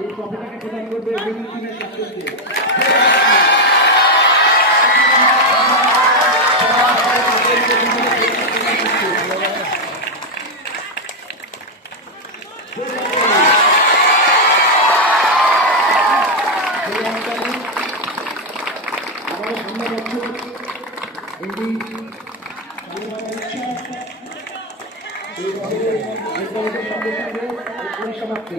এই ট্রফিটাকে প্রদান করবে উইনিং টিমের ক্যাপ্টেনকে। আমাদের সামনে বছর সঙ্গে সঙ্গে পরিসমাপ্তি।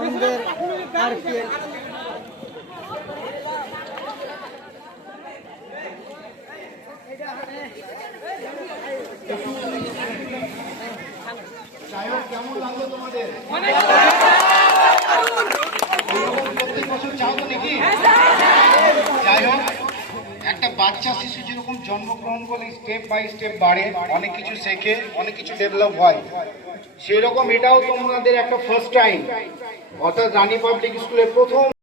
আমাদের আরপিএল কেমন লাগলো তোমাদের? প্রত্যেক বছর চাও তো নাকি? যাই হোক, একটা বাচ্চা শিশু যেরকম জন্মগ্রহণ করলে স্টেপ বাই স্টেপ বাড়ে, অনেক কিছু শেখে, অনেক কিছু ডেভেলপ হয়, সেরকম এটাও তোমাদের একটা ফার্স্ট টাইম, অর্থাৎ রানী পাবলিক স্কুলের প্রথম